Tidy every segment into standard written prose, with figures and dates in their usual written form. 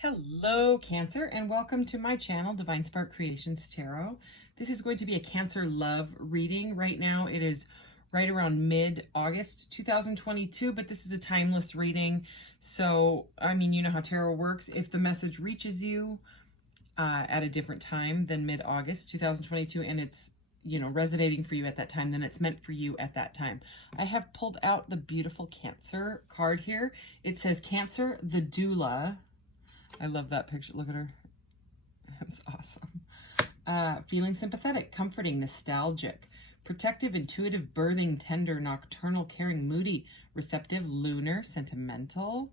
Hello, Cancer, and welcome to my channel, Divine Spark Creations Tarot. This is going to be a Cancer love reading. Right now, it is right around mid-August 2022, but this is a timeless reading. So, I mean, you know how tarot works. If the message reaches you at a different time than mid-August 2022, and it's, you know, resonating for you at that time, then it's meant for you at that time. I have pulled out the beautiful Cancer card here. It says Cancer, the doula. I love that picture. Look at her. That's awesome. Feeling sympathetic, comforting, nostalgic, protective, intuitive, birthing, tender, nocturnal, caring, moody, receptive, lunar, sentimental,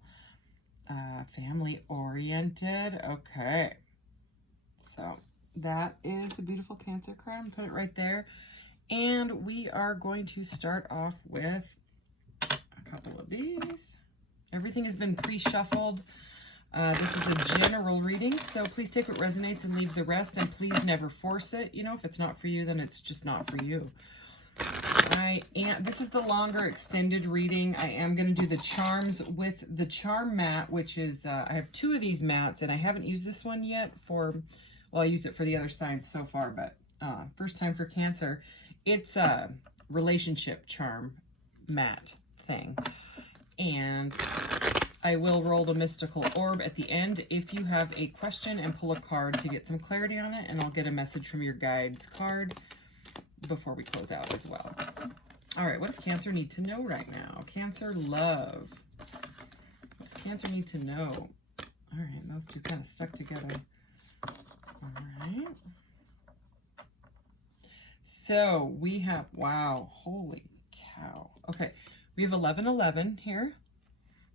family-oriented. Okay. So that is the beautiful Cancer card. Put it right there. And we are going to start off with a couple of these. Everything has been pre-shuffled. This is a general reading, so please take what resonates and leave the rest, and please never force it. You know, if it's not for you, then it's just not for you. This is the longer extended reading. I am going to do the charms with the charm mat, which is, I have two of these mats, and I haven't used this one yet for, well, I used it for the other signs so far, but first time for Cancer. It's a relationship charm mat thing, and I will roll the mystical orb at the end if you have a question, and pull a card to get some clarity on it, and I'll get a message from your guides card before we close out as well. All right, what does Cancer need to know right now? Cancer love. What does Cancer need to know? All right, those two kind of stuck together. All right. So we have, wow, holy cow. Okay, we have 1111 here.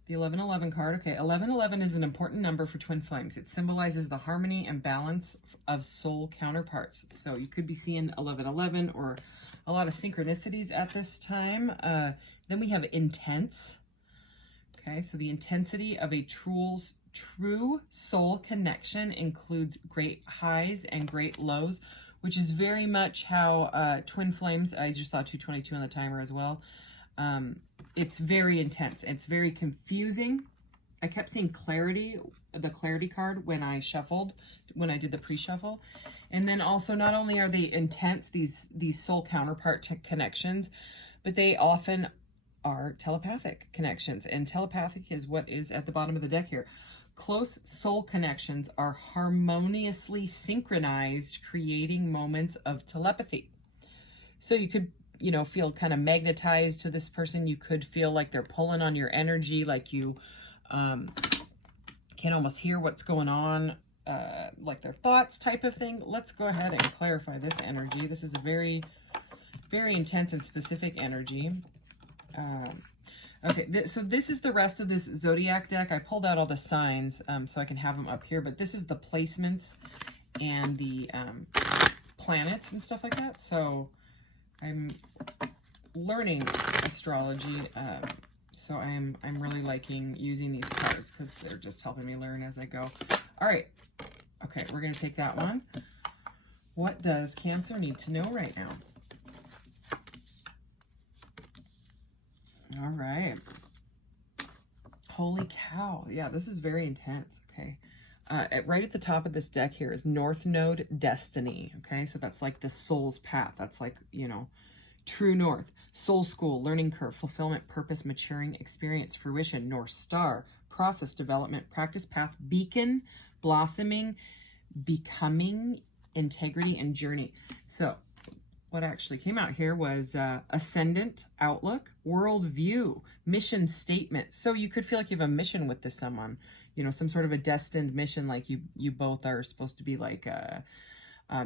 The 1111 card. Okay, 1111 is an important number for twin flames. It symbolizes the harmony and balance of soul counterparts. So you could be seeing 1111 or a lot of synchronicities at this time. Then we have intense. Okay, so the intensity of a true soul connection includes great highs and great lows, which is very much how twin flames, I just saw 222 on the timer as well. It's very intense. It's very confusing. I kept seeing clarity, the clarity card when I shuffled, when I did the pre-shuffle. And then also, not only are they intense, these soul counterpart connections, but they often are telepathic connections. And telepathic is what is at the bottom of the deck here. Close soul connections are harmoniously synchronized, creating moments of telepathy. So you could, you know, feel kind of magnetized to this person. You could feel like they're pulling on your energy, like you can almost hear what's going on, like their thoughts type of thing. Let's go ahead and clarify this energy. This is a very, very intense and specific energy. Okay, so this is the rest of this zodiac deck. I pulled out all the signs so I can have them up here, but this is the placements and the planets and stuff like that. So I'm learning astrology, so I'm really liking using these cards because they're just helping me learn as I go. All right, okay, we're going to take that one. What does Cancer need to know right now? All right. Holy cow. Yeah, this is very intense. Okay. Right at the top of this deck here is North Node Destiny. Okay, so that's like the soul's path. That's like, you know, true north, soul school, learning curve, fulfillment, purpose, maturing, experience, fruition, North Star, process, development, practice, path, beacon, blossoming, becoming, integrity, and journey. So what actually came out here was ascendant, outlook, world view, mission statement. So you could feel like you have a mission with this someone, you know, some sort of a destined mission, like you both are supposed to be like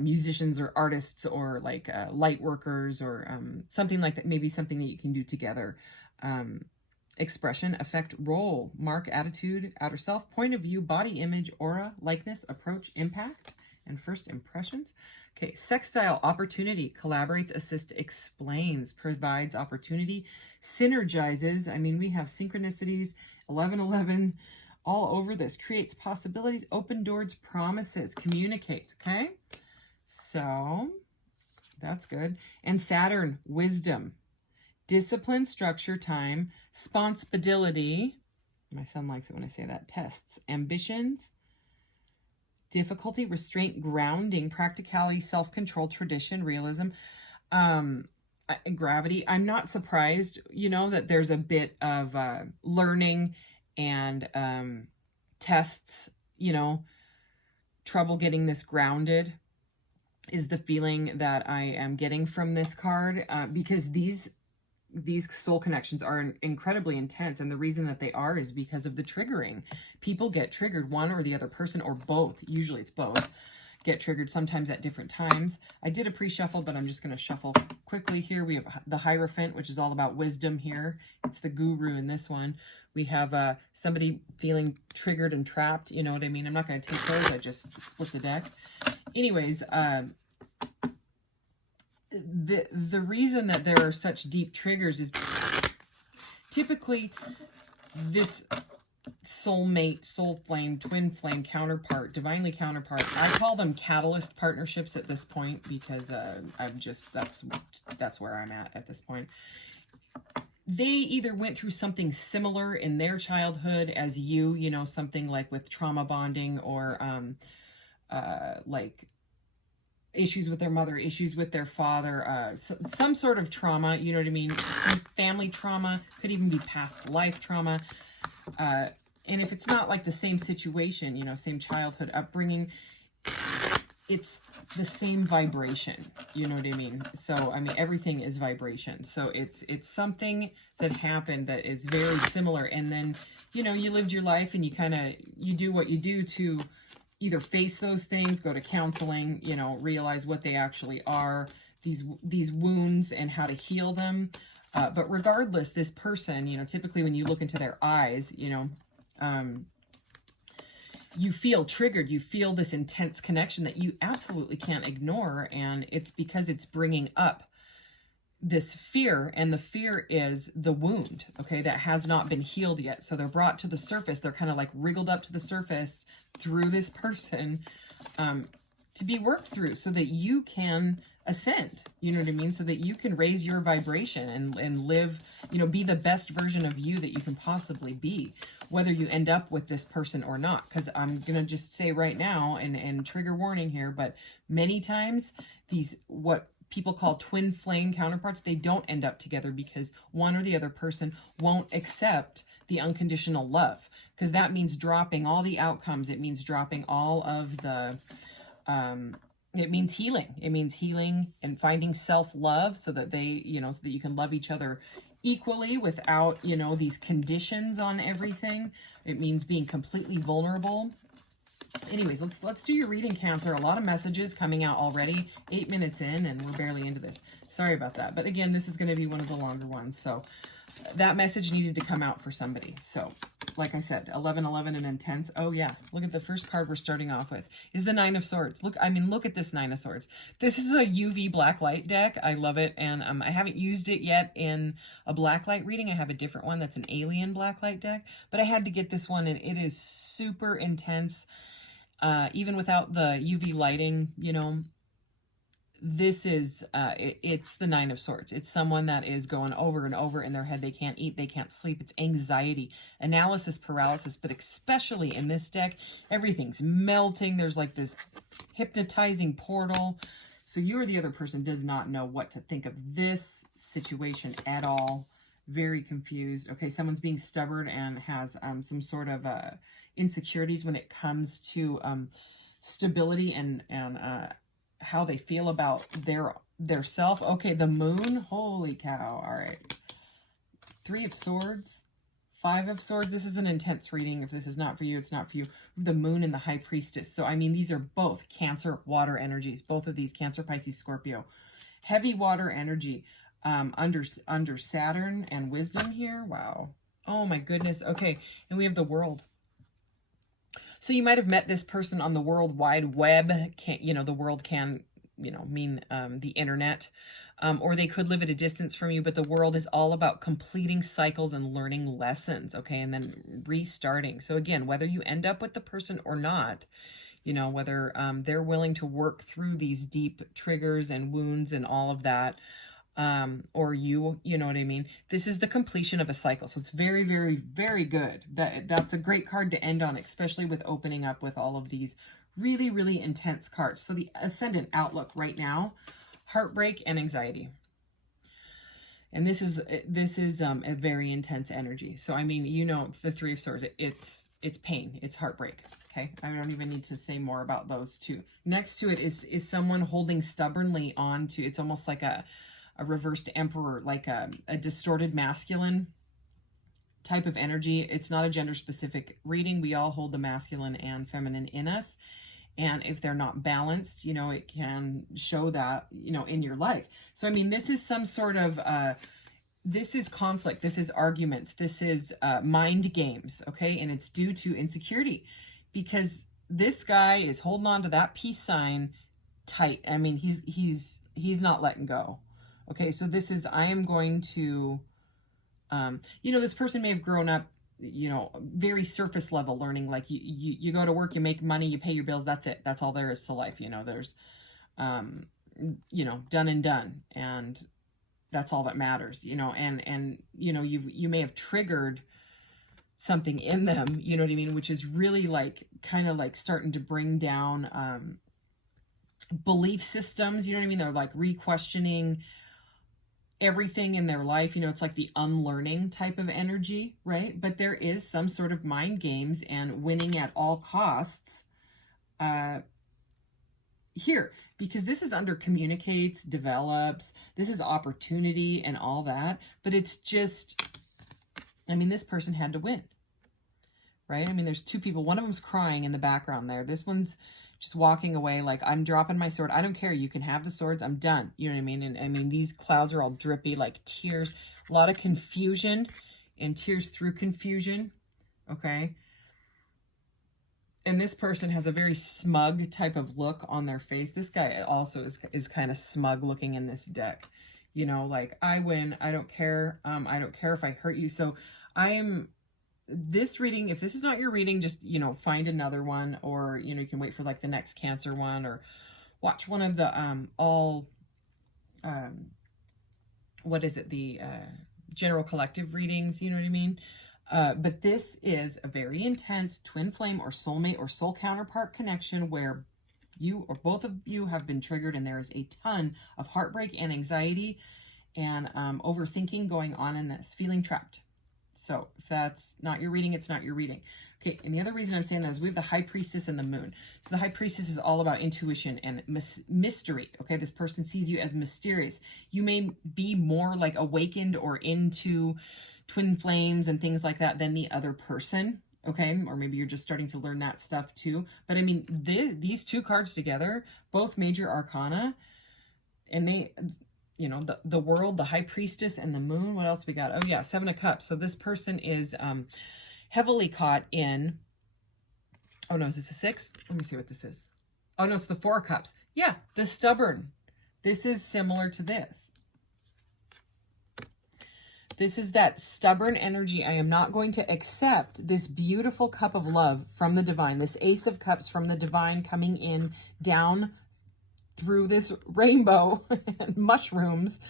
musicians or artists, or like light workers, or something like that. Maybe something that you can do together. Expression, effect, role, mark, attitude, outer self, point of view, body image, aura, likeness, approach, impact, and first impressions. Okay, sextile, opportunity, collaborates, assists, explains, provides opportunity, synergizes. I mean, we have synchronicities, 1111 all over this. Creates possibilities, open doors, promises, communicates. Okay, so that's good. And Saturn, wisdom, discipline, structure, time, sponsibility. My son likes it when I say that. Tests, ambitions, difficulty, restraint, grounding, practicality, self-control, tradition, realism, gravity. I'm not surprised, you know, that there's a bit of learning and tests, you know, trouble getting this grounded is the feeling that I am getting from this card, because these soul connections are incredibly intense, and the reason that they are is because of the triggering. People get triggered, one or the other person, or both. Usually it's both. Get triggered sometimes at different times. I did a pre-shuffle, but I'm just going to shuffle quickly here. We have the Hierophant, which is all about wisdom here. It's the guru in this one. We have somebody feeling triggered and trapped. You know what I mean? I'm not going to take those. I just split the deck. Anyways, the reason that there are such deep triggers is typically this soulmate, soul flame, twin flame, counterpart, divinely counterpart. I call them catalyst partnerships at this point because I'm just, that's where I'm at this point. They either went through something similar in their childhood as you know, something like with trauma bonding or like issues with their mother, issues with their father, some sort of trauma, you know what I mean? Some family trauma, could even be past life trauma. And if it's not like the same situation, you know, same childhood upbringing, it's the same vibration, you know what I mean? So, I mean, everything is vibration. So it's something that happened that is very similar. And then, you know, you lived your life and you do what you do to either face those things, go to counseling, you know, realize what they actually are, these wounds and how to heal them. But regardless, this person, you know, typically when you look into their eyes, you know, you feel triggered, you feel this intense connection that you absolutely can't ignore. And it's because it's bringing up this fear, and the fear is the wound, okay, that has not been healed yet. So they're brought to the surface. They're kind of like wriggled up to the surface through this person to be worked through so that you can ascend, you know what I mean? So that you can raise your vibration and live, you know, be the best version of you that you can possibly be, whether you end up with this person or not. Because I'm going to just say right now, and trigger warning here, but many times these, what people call twin flame counterparts, they don't end up together because one or the other person won't accept the unconditional love, because that means dropping all the outcomes. It means dropping all of the it means healing. It means healing and finding self-love so that they, you know, so that you can love each other equally without, you know, these conditions on everything. It means being completely vulnerable. Anyways, let's do your reading, Cancer. A lot of messages coming out already. 8 minutes in, and we're barely into this. Sorry about that. But again, this is going to be one of the longer ones. So that message needed to come out for somebody. So, like I said, 1111 and intense. Oh, yeah. Look at the first card we're starting off with is the Nine of Swords. Look, I mean, look at this Nine of Swords. This is a UV black light deck. I love it. And I haven't used it yet in a black light reading. I have a different one that's an alien black light deck. But I had to get this one, and it is super intense. Even without the UV lighting, you know, this is, it's the Nine of Swords. It's someone that is going over and over in their head. They can't eat, they can't sleep. It's anxiety, analysis, paralysis, but especially in this deck, everything's melting. There's like this hypnotizing portal. So you or the other person does not know what to think of this situation at all. Very confused. Okay, someone's being stubborn and has some sort of insecurities when it comes to stability and how they feel about their self. Okay, the Moon. Holy cow. All right. 3 of Swords. 5 of Swords. This is an intense reading. If this is not for you, it's not for you. The Moon and the High Priestess. So, I mean, these are both Cancer water energies. Both of these, Cancer, Pisces, Scorpio. Heavy water energy under Saturn and wisdom here. Wow. Oh, my goodness. Okay, and we have the World. So you might have met this person on the World Wide Web. You know, the world can, you know, mean the internet. Or they could live at a distance from you, but the world is all about completing cycles and learning lessons, okay, and then restarting. So again, whether you end up with the person or not, you know, whether they're willing to work through these deep triggers and wounds and all of that, or you know what I mean? This is the completion of a cycle. So it's very, very, very good. That's a great card to end on, especially with opening up with all of these Really, really intense cards. So the ascendant outlook right now, heartbreak and anxiety. And this is a very intense energy. So I mean, you know, the Three of Swords, it's pain, it's heartbreak. Okay, I don't even need to say more about those two. Next to it is someone holding stubbornly on to. It's almost like a reversed emperor, like a distorted masculine type of energy. It's not a gender specific reading. We all hold the masculine and feminine in us. And if they're not balanced, you know, it can show that, you know, in your life. So, I mean, this is some sort of, this is conflict. This is arguments. This is mind games, okay? And it's due to insecurity because this guy is holding on to that peace sign tight. I mean, he's not letting go. Okay, so this is, I am going to, you know, this person may have grown up, you know, very surface level learning, like you go to work, you make money, you pay your bills, that's it. That's all there is to life. You know, there's, you know, done and done. And that's all that matters, you know, and, you know, you may have triggered something in them, you know what I mean? Which is really like, kind of like starting to bring down, belief systems, you know what I mean? They're like re-questioning everything in their life. You know, it's like the unlearning type of energy, right? But there is some sort of mind games and winning at all costs here, because this is under communicates, develops, this is opportunity and all that. But it's just, I mean, this person had to win, right? I mean, there's two people. One of them's crying in the background there. This one's just walking away like, I'm dropping my sword. I don't care. You can have the swords. I'm done. You know what I mean? And I mean, these clouds are all drippy, like tears, a lot of confusion and tears through confusion. Okay. And this person has a very smug type of look on their face. This guy also is kind of smug looking in this deck. You know, like, I win. I don't care. I don't care if I hurt you. So I am... This reading, if this is not your reading, just, you know, find another one, or, you know, you can wait for like the next Cancer one, or watch one of the what is it, the general collective readings, you know what I mean? But this is a very intense twin flame or soulmate or soul counterpart connection where you or both of you have been triggered, and there is a ton of heartbreak and anxiety and overthinking going on in this, feeling trapped. So if that's not your reading, it's not your reading. Okay, and the other reason I'm saying that is we have the High Priestess and the Moon. So the High Priestess is all about intuition and mystery. Okay, this person sees you as mysterious. You may be more like awakened or into twin flames and things like that than the other person. Okay, or maybe you're just starting to learn that stuff too. But I mean, these two cards together, both major arcana, and they... You know, the World, the High Priestess, and the Moon. What else we got? Oh, yeah, Seven of Cups. So this person is heavily caught in... Oh, no, is this a Six? Let me see what this is. Oh, no, it's the Four of Cups. Yeah, the stubborn. This is similar to this. This is that stubborn energy. I am not going to accept this beautiful cup of love from the divine, this Ace of Cups from the divine coming in down through this rainbow and mushrooms.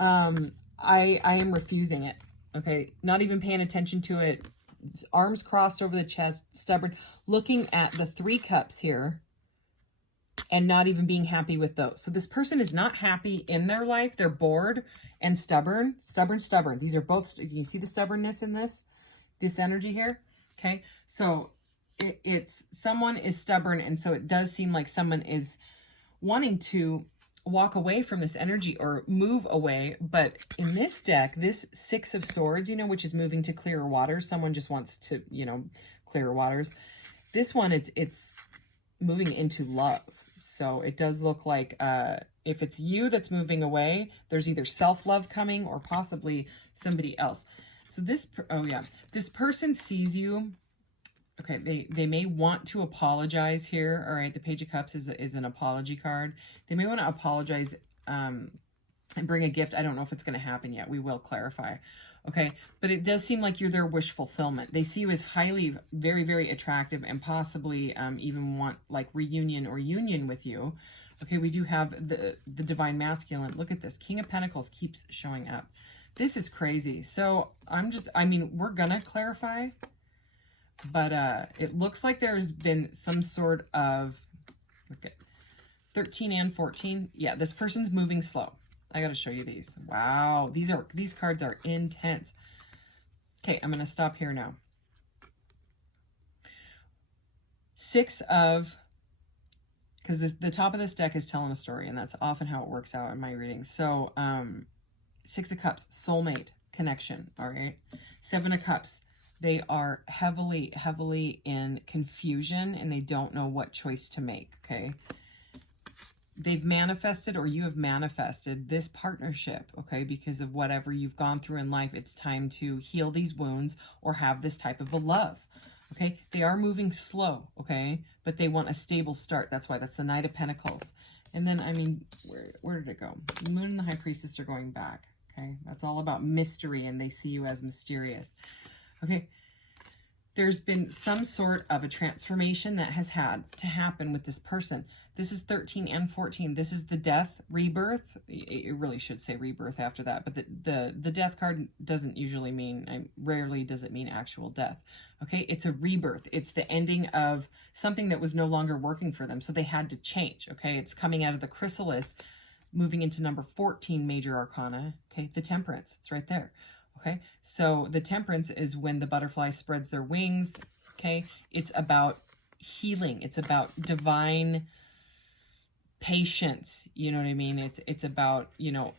I am refusing it. Okay, not even paying attention to it. Arms crossed over the chest, stubborn, looking at the Three Cups here and not even being happy with those. So this person is not happy in their life. They're bored and stubborn. These are both, you see the stubbornness in this energy here? Okay, so it's someone is stubborn, and so it does seem like someone is wanting to walk away from this energy or move away. But in this deck, this Six of Swords, you know, which is moving to clearer waters. Someone just wants to, you know, clearer waters. This one, it's moving into love. So it does look like if it's you that's moving away, there's either self-love coming or possibly somebody else. So this, oh yeah, this person sees you. Okay, they may want to apologize here. All right, the Page of Cups is an apology card. They may want to apologize and bring a gift. I don't know if it's going to happen yet. We will clarify. Okay, but it does seem like you're their wish fulfillment. They see you as highly, very, very attractive and possibly even want like reunion or union with you. Okay, we do have the Divine Masculine. Look at this. King of Pentacles keeps showing up. This is crazy. So I mean, we're going to clarify. But it looks like there's been some sort of, look at 13 and 14. Yeah, this person's moving slow. I got to show you these. Wow, these cards are intense. Okay, I'm going to stop here now. 6 of, because the top of this deck is telling a story, and that's often how it works out in my readings. So 6 of Cups, soulmate connection, all right? 7 of Cups, they are heavily in confusion, and they don't know what choice to make, okay? They've manifested, or you have manifested this partnership, okay? Because of whatever you've gone through in life, it's time to heal these wounds or have this type of a love, okay? They are moving slow, okay? But they want a stable start. That's why that's the Knight of Pentacles. And then, I mean, where did it go? The Moon and the High Priestess are going back, okay? That's all about mystery, and they see you as mysterious, okay? There's been some sort of a transformation that has had to happen with this person. This is 13 and 14. This is the death, rebirth. It really should say rebirth after that, but the death card doesn't usually mean, rarely does it mean actual death. Okay, it's a rebirth. It's the ending of something that was no longer working for them, so they had to change. Okay, it's coming out of the chrysalis, moving into number 14, major arcana. Okay, the Temperance, it's right there. Okay, so the Temperance is when the butterfly spreads their wings. Okay, it's about healing. It's about divine patience. You know what I mean? It's about, you know,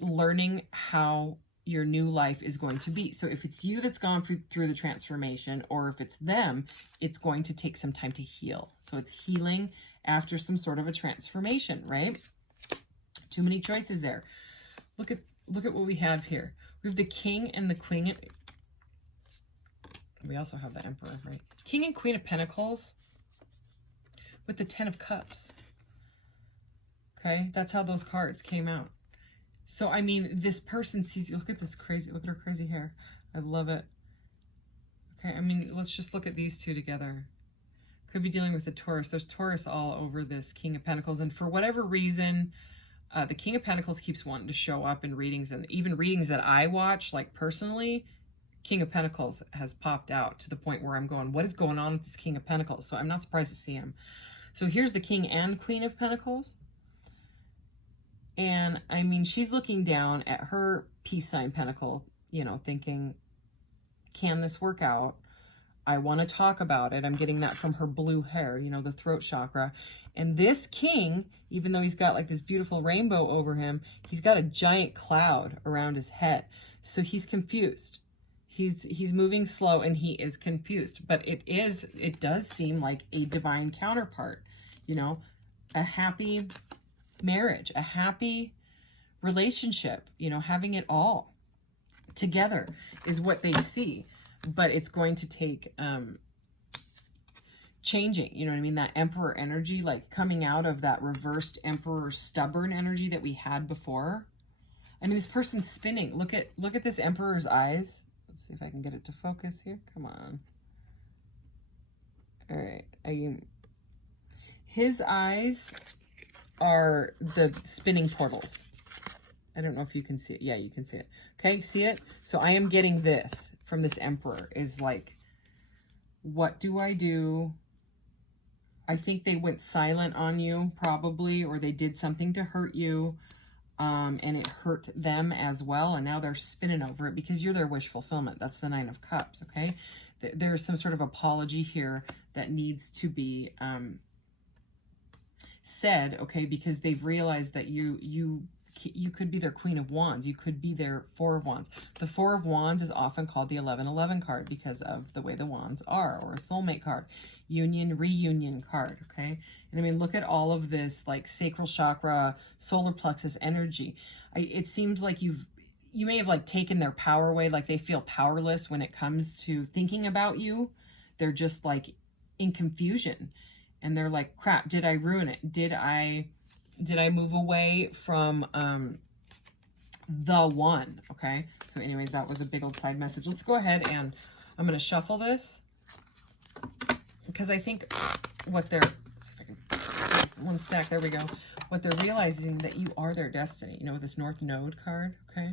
learning how your new life is going to be. So if it's you that's gone through the transformation, or if it's them, it's going to take some time to heal. So it's healing after some sort of a transformation, right? Too many choices there. Look at what we have here. We have the King and the Queen. We also have the Emperor, right? King and Queen of Pentacles with the 10 of Cups. Okay, that's how those cards came out. So, I mean, this person sees, look at this crazy, look at her crazy hair. I love it. Okay, I mean, let's just look at these two together. Could be dealing with a Taurus. There's Taurus all over this King of Pentacles. And for whatever reason, the King of Pentacles keeps wanting to show up in readings, and even readings that I watch, like personally, King of Pentacles has popped out to the point where I'm going, what is going on with this King of Pentacles? So I'm not surprised to see him. So here's the King and Queen of Pentacles. And I mean, she's looking down at her peace sign pentacle, you know, thinking, can this work out? I want to talk about it. I'm getting that from her blue hair, you know, the throat chakra. And this king, even though he's got like this beautiful rainbow over him, he's got a giant cloud around his head. So he's confused. He's moving slow, and he is confused. But it does seem like a divine counterpart, you know, a happy marriage, a happy relationship, you know, having it all together is what they see. But it's going to take changing, you know what I mean? That Emperor energy, like coming out of that reversed Emperor stubborn energy that we had before. I mean, this person's spinning. Look at this Emperor's eyes. Let's see if I can get it to focus here. Come on. All right. His eyes are the spinning portals. I don't know if you can see it. Yeah, you can see it. Okay, see it? So I am getting this from this Emperor is like, what do I do? I think they went silent on you probably, or they did something to hurt you, and it hurt them as well, and now they're spinning over it because you're their wish fulfillment. That's the Nine of Cups, okay? There's some sort of apology here that needs to be said, okay, because they've realized that you could be their Queen of Wands. You could be their Four of Wands. The Four of Wands is often called the 1111 card because of the way the wands are, or a soulmate card, union, reunion card, okay? And I mean, look at all of this, like sacral chakra, solar plexus energy. It seems like you may have like taken their power away, like they feel powerless when it comes to thinking about you. They're just like in confusion. And they're like, crap, did I ruin it? Did I move away from the one? Okay, so anyways, that was a big old side message. Let's go ahead and I'm going to shuffle this because I think what they're, let's see if I can, one stack, there we go. What they're realizing that you are their destiny, you know, with this North Node card, okay?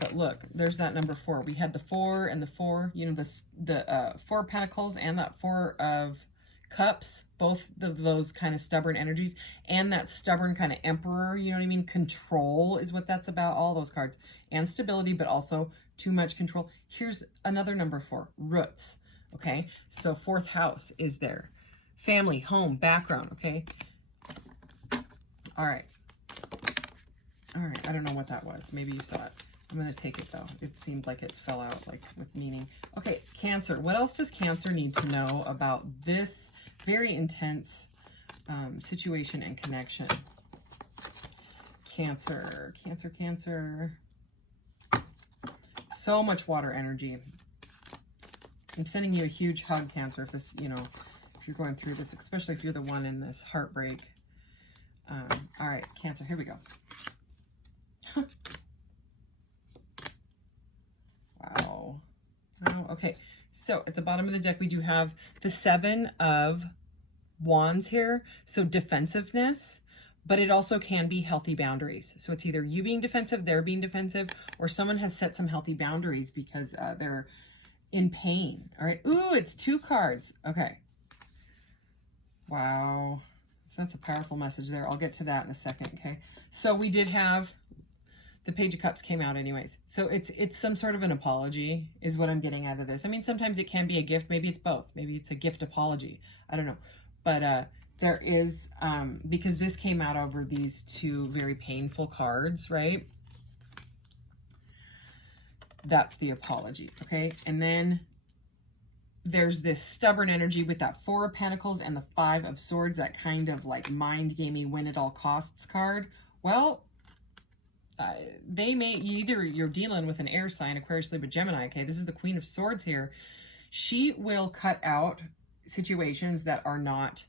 But look, there's that number 4. We had the 4 and the 4, you know, the 4 of Pentacles and that 4 of Cups, both of those kind of stubborn energies, and that stubborn kind of Emperor, you know what I mean? Control is what that's about, all those cards. And stability, but also too much control. Here's another number 4, Roots, okay? So 4th house is there. Family, home, background, okay? All right. All right, I don't know what that was. Maybe you saw it. I'm going to take it, though. It seemed like it fell out, like, with meaning. Okay, Cancer. What else does Cancer need to know about this very intense situation and connection? Cancer, Cancer, Cancer. So much water energy. I'm sending you a huge hug, Cancer, if this, you know, if you're going through this, especially if you're the one in this heartbreak. All right, Cancer, here we go. Wow. Oh, okay. So at the bottom of the deck, we do have the 7 of Wands here. So defensiveness, but it also can be healthy boundaries. So it's either you being defensive, they're being defensive, or someone has set some healthy boundaries because they're in pain. All right. Ooh, it's 2 cards. Okay. Wow. So that's a powerful message there. I'll get to that in a second. Okay. So we did have the Page of Cups came out anyways. So it's some sort of an apology is what I'm getting out of this. I mean, sometimes it can be a gift. Maybe it's both. Maybe it's a gift apology. I don't know. But there is, because this came out over these 2 very painful cards, right? That's the apology, okay? And then there's this stubborn energy with that 4 of Pentacles and the 5 of Swords, that kind of like mind gamey win at all costs card. Well, they may, either you're dealing with an air sign, Aquarius, Libra, Gemini, okay? This is the Queen of Swords here. She will cut out situations that are not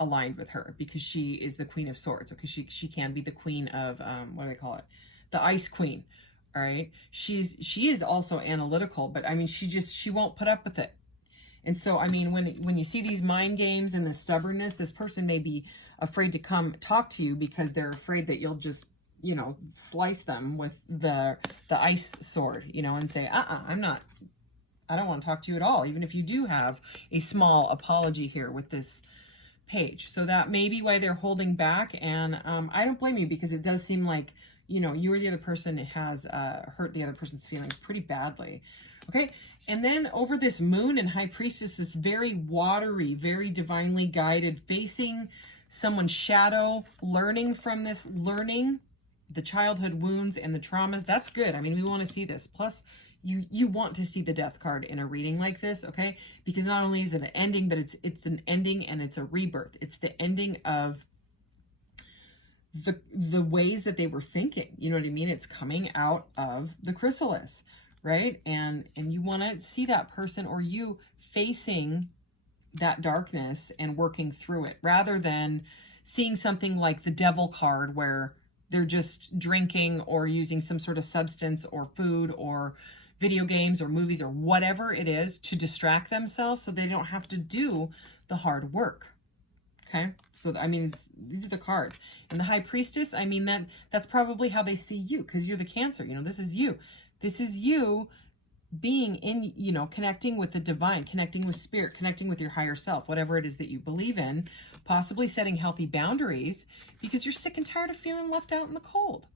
aligned with her because she is the Queen of Swords, okay? She can be the Queen of, what do they call it? The Ice Queen, all right? She is also analytical, but I mean, she won't put up with it. And so, I mean, when you see these mind games and the stubbornness, this person may be afraid to come talk to you because they're afraid that you'll just, you know, slice them with the ice sword, you know, and say, I don't want to talk to you at all, even if you do have a small apology here with this page. So that may be why they're holding back. And I don't blame you, because it does seem like, you know, you or the other person has hurt the other person's feelings pretty badly. Okay. And then over this Moon and High Priestess, this very watery, very divinely guided, facing someone's shadow, learning from this, learning the childhood wounds and the traumas. That's good. I mean, we want to see this. Plus, you want to see the Death card in a reading like this, okay? Because not only is it an ending, but it's an ending and it's a rebirth. It's the ending of the ways that they were thinking. You know what I mean? It's coming out of the chrysalis, right? And you want to see that person or you facing that darkness and working through it, rather than seeing something like the Devil card where they're just drinking or using some sort of substance or food or video games or movies or whatever it is to distract themselves so they don't have to do the hard work. Okay, so I mean, these are the cards. And the High Priestess, I mean, that's probably how they see you, because you're the Cancer. You know, this is you. This is you being in, you know, connecting with the divine, connecting with spirit, connecting with your higher self, whatever it is that you believe in, possibly setting healthy boundaries because you're sick and tired of feeling left out in the cold.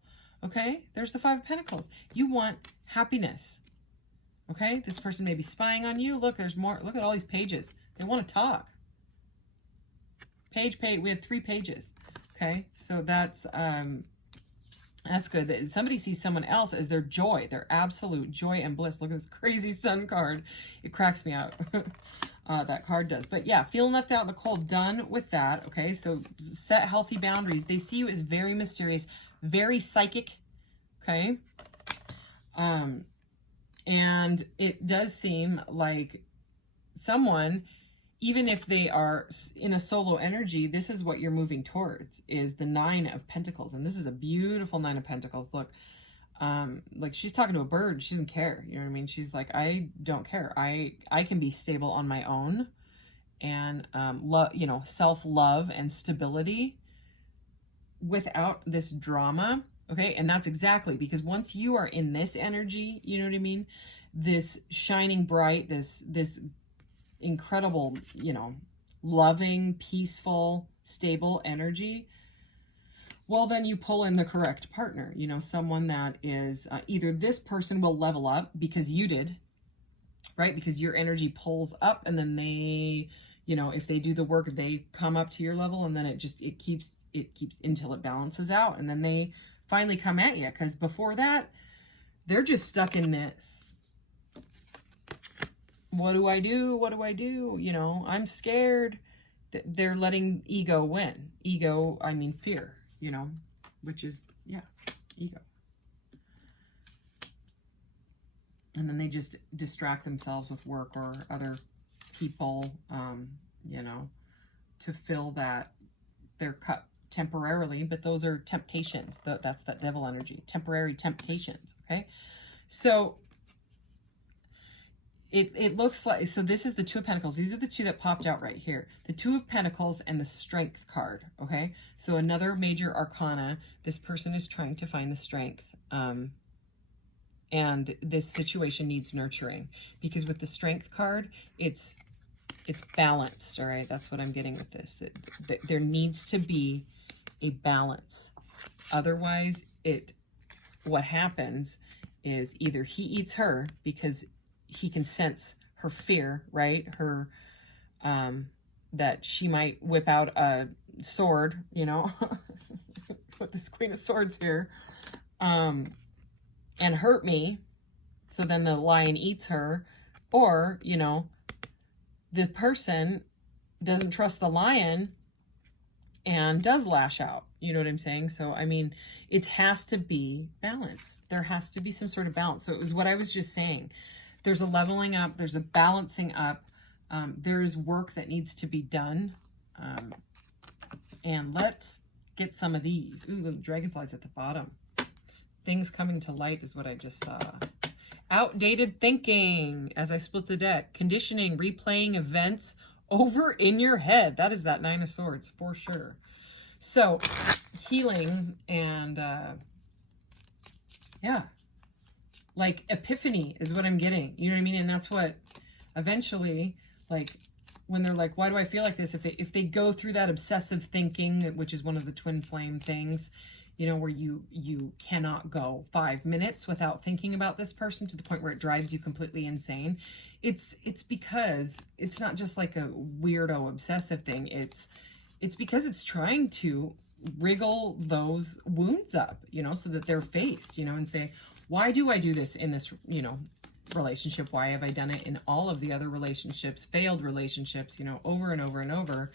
Okay, there's the 5 of Pentacles. You want happiness. Okay, this person may be spying on you. Look, there's more. Look at all these pages. They want to talk. Page, we had 3 pages. Okay, so that's good. That somebody sees someone else as their joy, their absolute joy and bliss. Look at this crazy Sun card. It cracks me out. That card does. But yeah, feeling left out in the cold. Done with that. Okay, so set healthy boundaries. They see you as very mysterious, very psychic. Okay. And it does seem like someone, even if they are in a solo energy, this is what you're moving towards, is the 9 of Pentacles. And this is a beautiful 9 of Pentacles. Look, like she's talking to a bird. She doesn't care. You know what I mean? She's like, I don't care. I can be stable on my own, and you know, self-love and stability without this drama Okay, and that's exactly because once you are in this energy, you know what I mean? This shining bright, this incredible, you know, loving, peaceful, stable energy, well, then you pull in the correct partner, you know, someone that is either this person will level up because you did, right? Because your energy pulls up and then they, you know, if they do the work, they come up to your level, and then it keeps until it balances out, and then they finally come at you, because before that, they're just stuck in this. What do I do? What do I do? You know, I'm scared. They're letting ego win. Ego, I mean fear, you know, which is, yeah, ego. And then they just distract themselves with work or other people, you know, to fill their cup temporarily. But those are temptations. That's that devil energy, temporary temptations. Okay, so it looks like, so this is the Two of Pentacles. These are the two that popped out right here. The Two of Pentacles and the Strength card, okay? So another major arcana. This person is trying to find the strength. And this situation needs nurturing. Because with the Strength card, it's balanced, all right? That's what I'm getting with this. There needs to be a balance. Otherwise, what happens is either he eats her because he can sense her fear, right? Her, that she might whip out a sword, you know, put this Queen of Swords here, and hurt me. So then the lion eats her. Or, you know, the person doesn't trust the lion and does lash out. You know what I'm saying? So, I mean, it has to be balanced. There has to be some sort of balance. So it was what I was just saying. There's a leveling up. There's a balancing up. There is work that needs to be done. And let's get some of these. Ooh, the dragonflies at the bottom. Things coming to light is what I just saw. Outdated thinking as I split the deck. Conditioning, replaying events over in your head. That is that Nine of Swords for sure. So healing and yeah. Like epiphany is what I'm getting. You know what I mean? And that's what eventually, like when they're like, why do I feel like this? If they go through that obsessive thinking, which is one of the twin flame things, you know, where you cannot go 5 minutes without thinking about this person to the point where it drives you completely insane. It's because it's not just like a weirdo obsessive thing. It's because it's trying to wriggle those wounds up, you know, so that they're faced, you know, and say, why do I do this in this, you know, relationship? Why have I done it in all of the other relationships, failed relationships, you know, over and over and over?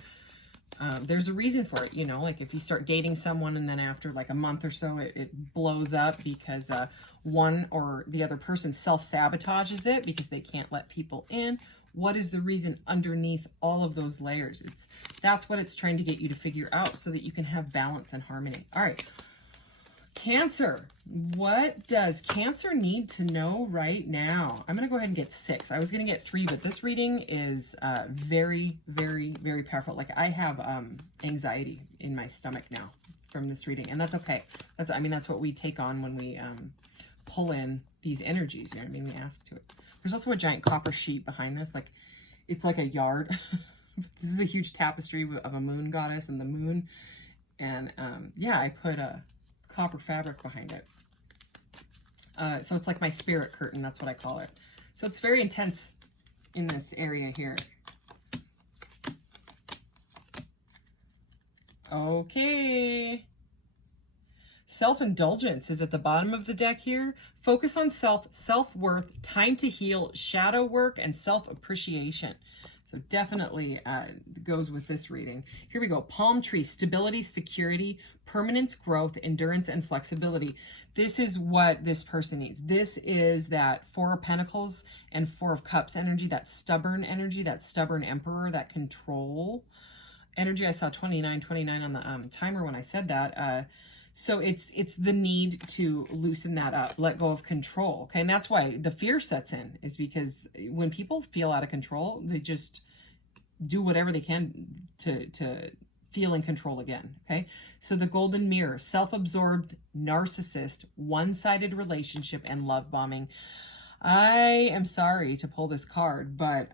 There's a reason for it, you know, like if you start dating someone and then after like a month or so, it blows up because one or the other person self-sabotages it because they can't let people in. What is the reason underneath all of those layers? That's what it's trying to get you to figure out so that you can have balance and harmony. All right. Cancer. What does Cancer need to know right now? I'm going to go ahead and get 6. I was going to get 3, but this reading is very, very, very powerful. Like I have anxiety in my stomach now from this reading, and that's okay. I mean, that's what we take on when we pull in these energies. You know what I mean? We ask to it. There's also a giant copper sheet behind this. Like it's like a yard. This is a huge tapestry of a moon goddess and the moon. And yeah, I put a copper fabric behind it. So it's like my spirit curtain. That's what I call it. So it's very intense in this area here. Okay. Self-indulgence is at the bottom of the deck here. Focus on self-worth, time to heal, shadow work, and self-appreciation. So definitely goes with this reading. Here we go. Palm tree, stability, security, permanence, growth, endurance, and flexibility. This is what this person needs. This is that Four of Pentacles and Four of Cups energy, that stubborn energy, that stubborn emperor, that control energy. I saw 29 on the timer when I said that. So it's the need to loosen that up, let go of control. Okay, and that's why the fear sets in, is because when people feel out of control, they just do whatever they can to feel in control again, okay? So the golden mirror, self-absorbed narcissist, one-sided relationship, and love bombing. I am sorry to pull this card, but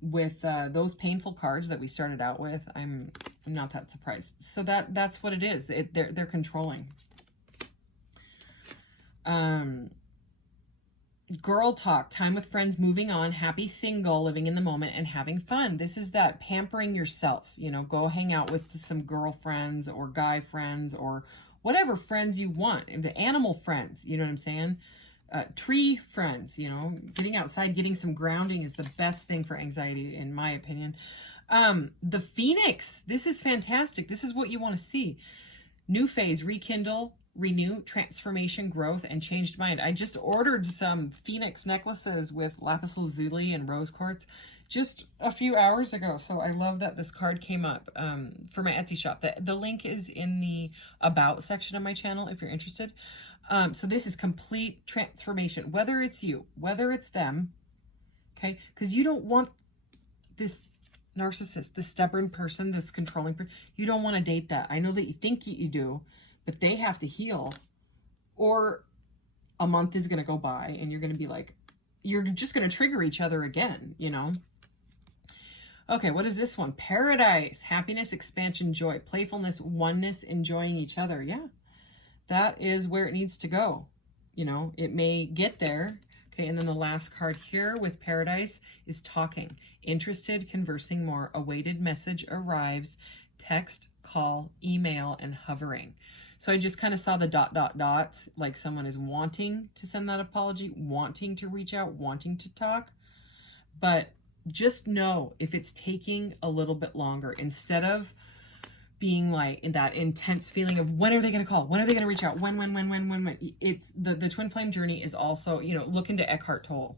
with those painful cards that we started out with, I'm not that surprised. So that's what it is. They're controlling. Girl talk, time with friends, moving on, happy single, living in the moment, and having fun. This is that pampering yourself. You know, go hang out with some girlfriends or guy friends or whatever friends you want. The animal friends, you know what I'm saying? Tree friends, you know, getting outside, getting some grounding is the best thing for anxiety, in my opinion. The Phoenix, this is fantastic. This is what you want to see. New phase, rekindle, renew, transformation, growth, and changed mind. I just ordered some Phoenix necklaces with lapis lazuli and rose quartz just a few hours ago. So I love that this card came up for my Etsy shop. The link is in the About section of my channel if you're interested. So this is complete transformation, whether it's you, whether it's them, okay? Because you don't want this narcissist, this stubborn person, this controlling person. You don't want to date that. I know that you think you do, but they have to heal, or a month is going to go by and you're going to be like, you're just going to trigger each other again, you know? Okay, what is this one? Paradise, happiness, expansion, joy, playfulness, oneness, enjoying each other. Yeah, that is where it needs to go. You know, it may get there. Okay, and then the last card here with Paradise is talking. Interested, conversing more, awaited message arrives, text, call, email, and hovering. So I just kind of saw the dots, like someone is wanting to send that apology, wanting to reach out, wanting to talk. But just know if it's taking a little bit longer, instead of being like in that intense feeling of when are they going to call? When are they going to reach out? When? It's the twin flame journey is also, you know, look into Eckhart Tolle.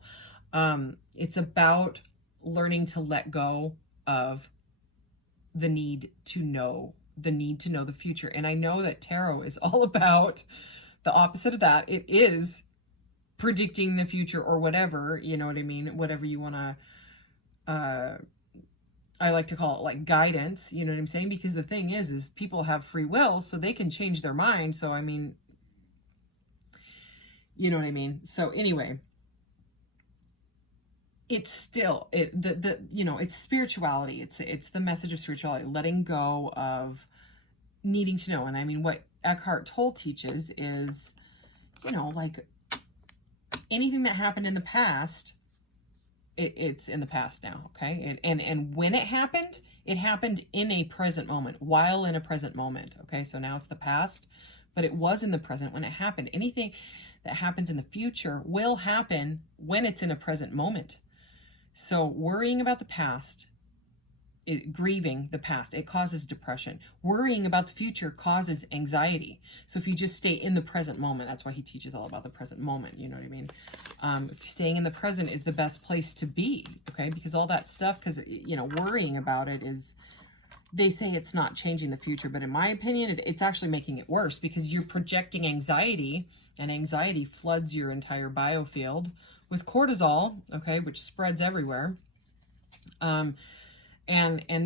It's about learning to let go of the need to know the future. And I know that tarot is all about the opposite of that. It is predicting the future or whatever, you know what I mean? Whatever you want to, I like to call it like guidance, you know what I'm saying? Because the thing is people have free will, so they can change their mind. So, I mean, you know what I mean? So anyway, it's still, it's spirituality. It's the message of spirituality, letting go of needing to know. And I mean, what Eckhart Tolle teaches is, you know, like anything that happened in the past, it's in the past now, okay? And when it happened in a present moment, while in a present moment, okay? So now it's the past, but it was in the present when it happened. Anything that happens in the future will happen when it's in a present moment. So worrying about the past, grieving the past, it causes depression. Worrying about the future causes anxiety. So if you just stay in the present moment, that's why he teaches all about the present moment, you know what I mean? If staying in the present is the best place to be, okay? Because all that stuff, because, you know, worrying about it is, they say it's not changing the future, but in my opinion, it's actually making it worse, because you're projecting anxiety, and anxiety floods your entire biofield with cortisol, okay, which spreads everywhere. And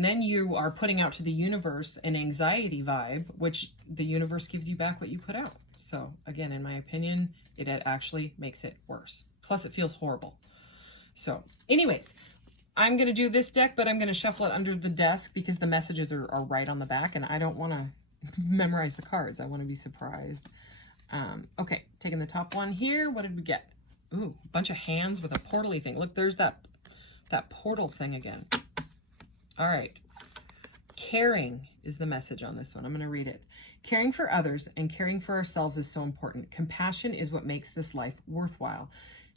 then you are putting out to the universe an anxiety vibe, which the universe gives you back what you put out. So again, in my opinion, it actually makes it worse. Plus it feels horrible. So anyways, I'm going to do this deck, but I'm going to shuffle it under the desk because the messages are right on the back, and I don't want to memorize the cards. I want to be surprised. Okay, taking the top one here. What did we get? Ooh, a bunch of hands with a portal-y thing. Look, there's that portal thing again. All right. Caring is the message on this one. I'm going to read it. Caring for others and caring for ourselves is so important. Compassion is what makes this life worthwhile.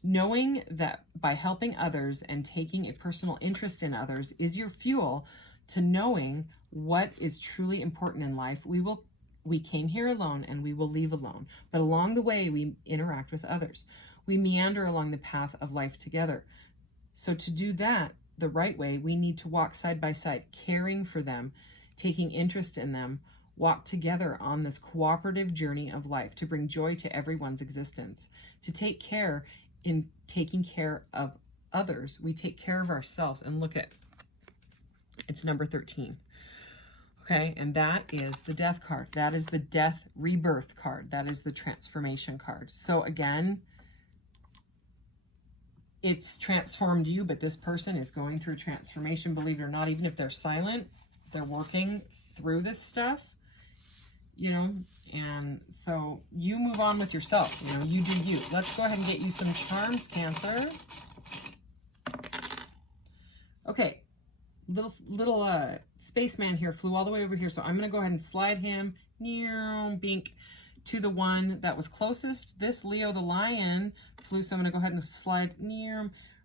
Knowing that by helping others and taking a personal interest in others is your fuel to knowing what is truly important in life. We came here alone and we will leave alone. But along the way, we interact with others. We meander along the path of life together. So to do that the right way, we need to walk side by side, caring for them, taking interest in them, walk together on this cooperative journey of life to bring joy to everyone's existence. To take care in taking care of others, we take care of ourselves. And look at, it's number 13. Okay, and that is the death card. That is the death rebirth card. That is the transformation card. So again, it's transformed you, but this person is going through transformation, believe it or not. Even if they're silent, they're working through this stuff, you know, and so you move on with yourself, you know, you do you. Let's go ahead and get you some charms, Cancer. Okay, little spaceman here flew all the way over here, so I'm going to go ahead and slide him, bink, to the one that was closest. This Leo the Lion flew, so I'm going to go ahead and slide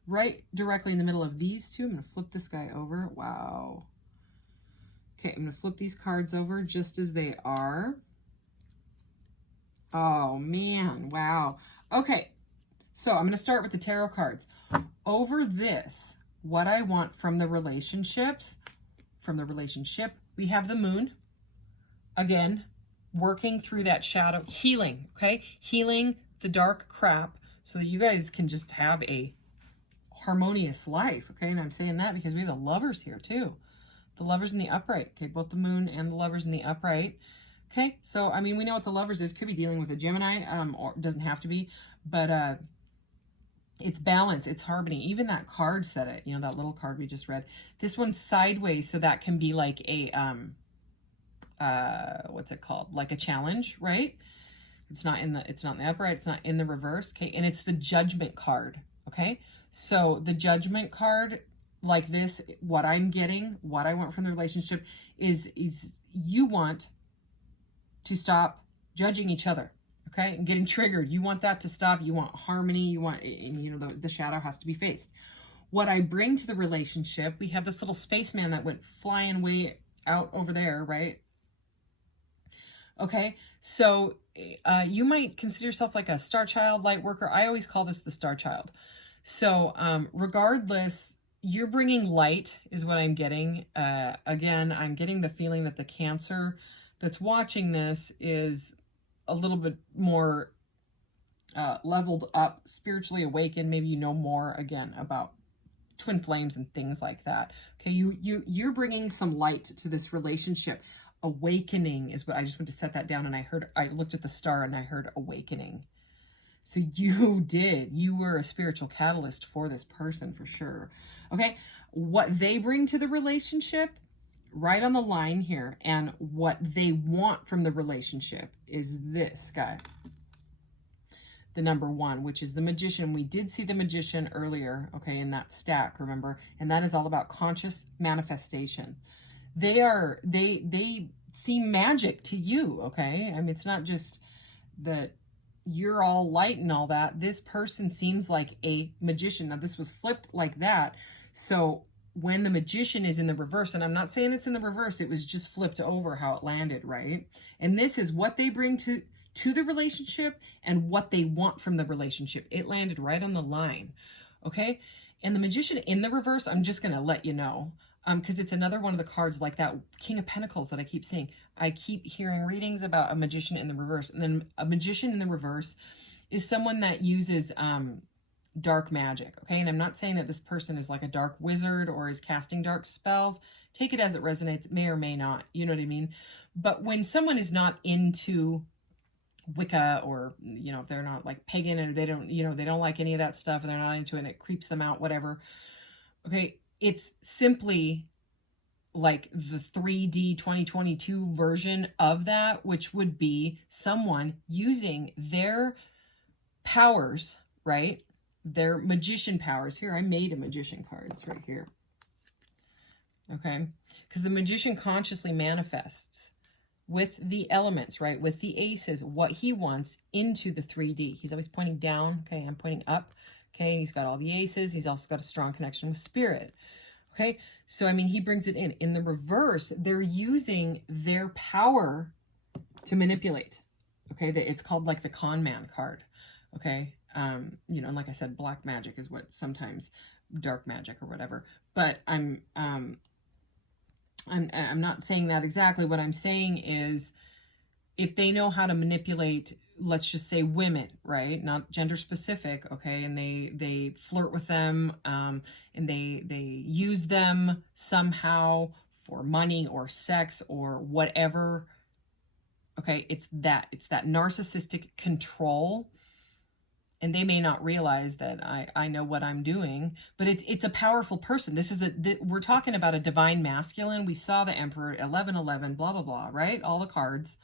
right directly in the middle of these two. I'm going to flip this guy over. Wow. Okay, I'm going to flip these cards over just as they are. Oh, man. Wow. Okay, so I'm going to start with the tarot cards. Over this, what I want from the relationship, we have the Moon. Again, working through that shadow, healing, okay? Healing the dark crap so that you guys can just have a harmonious life, okay? And I'm saying that because we have the Lovers here too. The Lovers in the upright, okay? Both the Moon and the Lovers in the upright, okay? So, I mean, we know what the Lovers is. Could be dealing with a Gemini, or doesn't have to be, but it's balance, it's harmony. Even that card said it, you know, that little card we just read. This one's sideways, so that can be like a, what's it called? Like a challenge, right? It's not in the upright, it's not in the reverse, okay? And it's the Judgment card, okay? So the Judgment card, like this, what I'm getting, what I want from the relationship is you want to stop judging each other, okay? And getting triggered. You want that to stop. You want harmony. You want, you know, the shadow has to be faced. What I bring to the relationship, we have this little spaceman that went flying way out over there, right? Okay, so you might consider yourself like a star child, light worker. I always call this the star child. So regardless, you're bringing light is what I'm getting. Again, I'm getting the feeling that the Cancer that's watching this is a little bit more leveled up, spiritually awakened. Maybe you know more, again, about twin flames and things like that. Okay, you're bringing some light to this relationship. Awakening is what I just want to set that down, and I looked at the star and I heard awakening. So you were a spiritual catalyst for this person for sure. Okay, what they bring to the relationship, right on the line here, and what they want from the relationship is this guy, the number 1, which is the Magician. We did see the Magician earlier, okay, in that stack, remember? And that is all about conscious manifestation. They seem magic to you, okay? I mean, it's not just that you're all light and all that. This person seems like a magician. Now, this was flipped like that. So when the Magician is in the reverse, and I'm not saying it's in the reverse, it was just flipped over how it landed, right? And this is what they bring to the relationship and what they want from the relationship. It landed right on the line, okay? And the Magician in the reverse, I'm just going to let you know, because it's another one of the cards like that King of Pentacles that I keep seeing. I keep hearing readings about a Magician in the reverse. And then a Magician in the reverse is someone that uses dark magic, okay? And I'm not saying that this person is like a dark wizard or is casting dark spells. Take it as it resonates, may or may not, you know what I mean? But when someone is not into Wicca, or, you know, if they're not like pagan, or they don't, you know, they don't like any of that stuff, and they're not into it, and it creeps them out, whatever, okay, it's simply like the 3D 2022 version of that, which would be someone using their powers, right? Their magician powers. Here, I made a magician card. It's right here. Okay? Because the Magician consciously manifests with the elements, right? With the aces, what he wants into the 3D. He's always pointing down. Okay, I'm pointing up. Okay, he's got all the aces. He's also got a strong connection with spirit. Okay, so I mean, he brings it in. In the reverse, they're using their power to manipulate. Okay, it's called like the con man card. Okay, you know, and like I said, black magic is what sometimes dark magic or whatever. But I'm not saying that exactly. What I'm saying is, if they know how to manipulate, let's just say women, right? Not gender specific, okay? And they flirt with them, and they use them somehow or money or sex or whatever. Okay, it's that narcissistic control. And they may not realize that I know what I'm doing, but it's a powerful person. This is we're talking about a divine masculine. We saw the Emperor, 1111, blah, blah, blah, right? All the cards,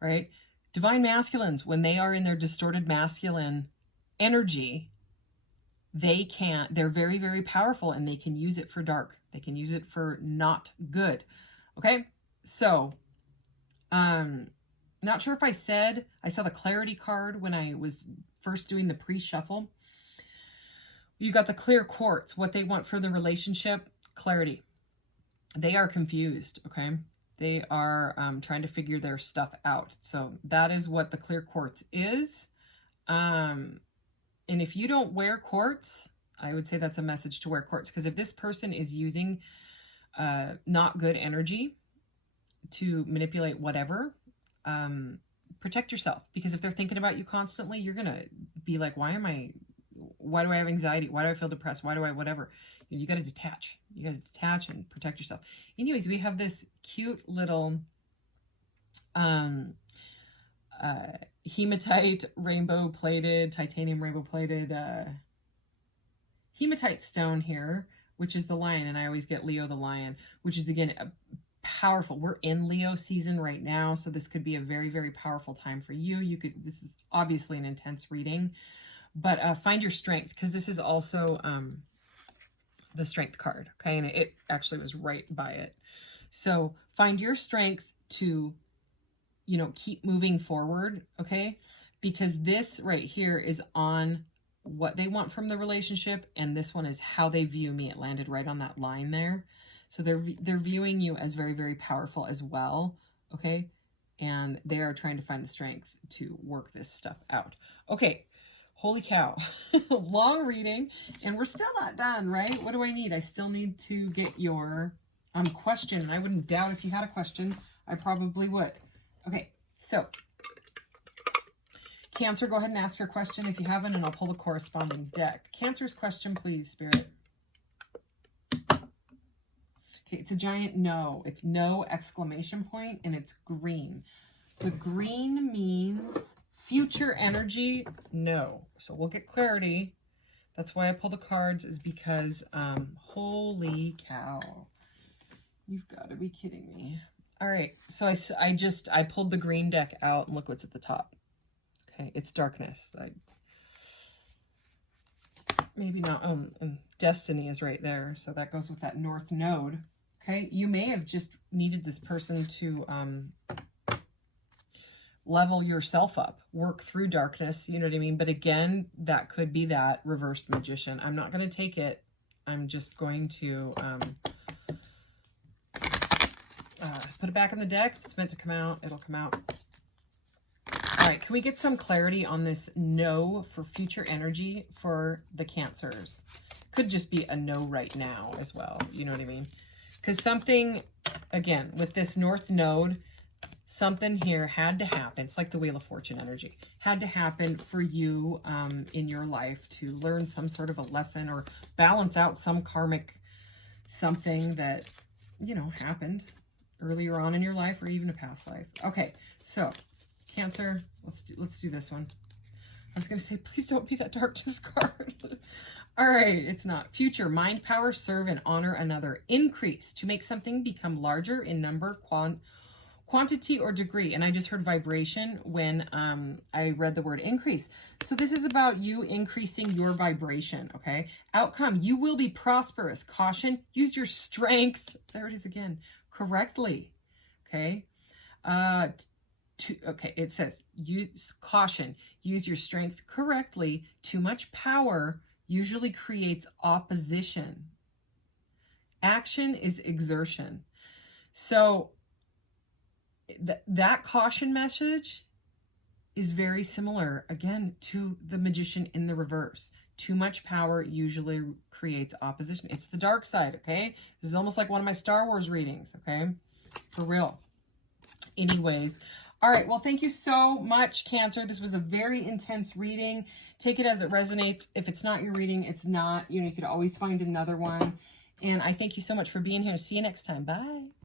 right? Divine masculines, when they are in their distorted masculine energy, they're very, very powerful, and they can use it for dark. They can use it for not good. Okay. So, not sure if I saw the clarity card when I was first doing the pre-shuffle. You got the clear quartz, what they want for the relationship, clarity. They are confused, okay? They are trying to figure their stuff out. So that is what the clear quartz is. And if you don't wear quartz, I would say that's a message to wear quartz, because if this person is using not good energy to manipulate whatever, protect yourself, because if they're thinking about you constantly, you're going to be like, why do I have anxiety? Why do I feel depressed? Why do I, whatever? You got to detach. You got to detach and protect yourself. Anyways, we have this cute little, hematite rainbow plated, titanium rainbow plated, hematite stone here, which is the lion. And I always get Leo the lion, which is again, powerful. We're in Leo season right now, so this could be a very, very powerful time for you. This is obviously an intense reading, but find your strength, because this is also the strength card, okay? And it actually was right by it. So find your strength to, keep moving forward, okay? Because this right here is on what they want from the relationship, and this one is how they view me. It landed right on that line there. So they're viewing you as very, very powerful as well, okay? And they are trying to find the strength to work this stuff out. Okay, holy cow. Long reading, and we're still not done, right? What do I need? I still need to get your question. And I wouldn't doubt if you had a question, I probably would. Okay, so Cancer, go ahead and ask your question if you haven't, and I'll pull the corresponding deck. Cancer's question, please, Spirit. Okay, it's a giant no. It's no exclamation point, and it's green. The green means future energy, no. So we'll get clarity. That's why I pull the cards, is because, holy cow. You've got to be kidding me. All right, so I pulled the green deck out, and look what's at the top. Okay, it's darkness. Maybe not, and destiny is right there, so that goes with that north node. Okay, you may have just needed this person to level yourself up, work through darkness, you know what I mean? But again, that could be that reversed magician. I'm not going to take it. I'm just going to put it back in the deck. If it's meant to come out, it'll come out. All right, can we get some clarity on this no for future energy for the Cancers? Could just be a no right now as well, you know what I mean? Because something, again, with this north node, something here had to happen. It's like the Wheel of Fortune energy. Had to happen for you in your life to learn some sort of a lesson or balance out some karmic something that, happened earlier on in your life or even a past life. Okay, so Cancer, let's do this one. I was going to say, please don't be that darkness card. All right, it's not. Future, mind power, serve and honor another. Increase, to make something become larger in number, quantity, or degree. And I just heard vibration when I read the word increase. So this is about you increasing your vibration, okay? Outcome, you will be prosperous. Caution, use your strength. There it is again. Correctly, okay? Okay, it says, use caution, use your strength correctly. Too much power usually creates opposition. Action is exertion. So that caution message is very similar, again, to the magician in the reverse. Too much power usually creates opposition. It's the dark side, okay? This is almost like one of my Star Wars readings, okay? For real. Anyways, all right, well, thank you so much, Cancer. This was a very intense reading. Take it as it resonates. If it's not your reading, it's not. You could always find another one. And I thank you so much for being here. See you next time. Bye.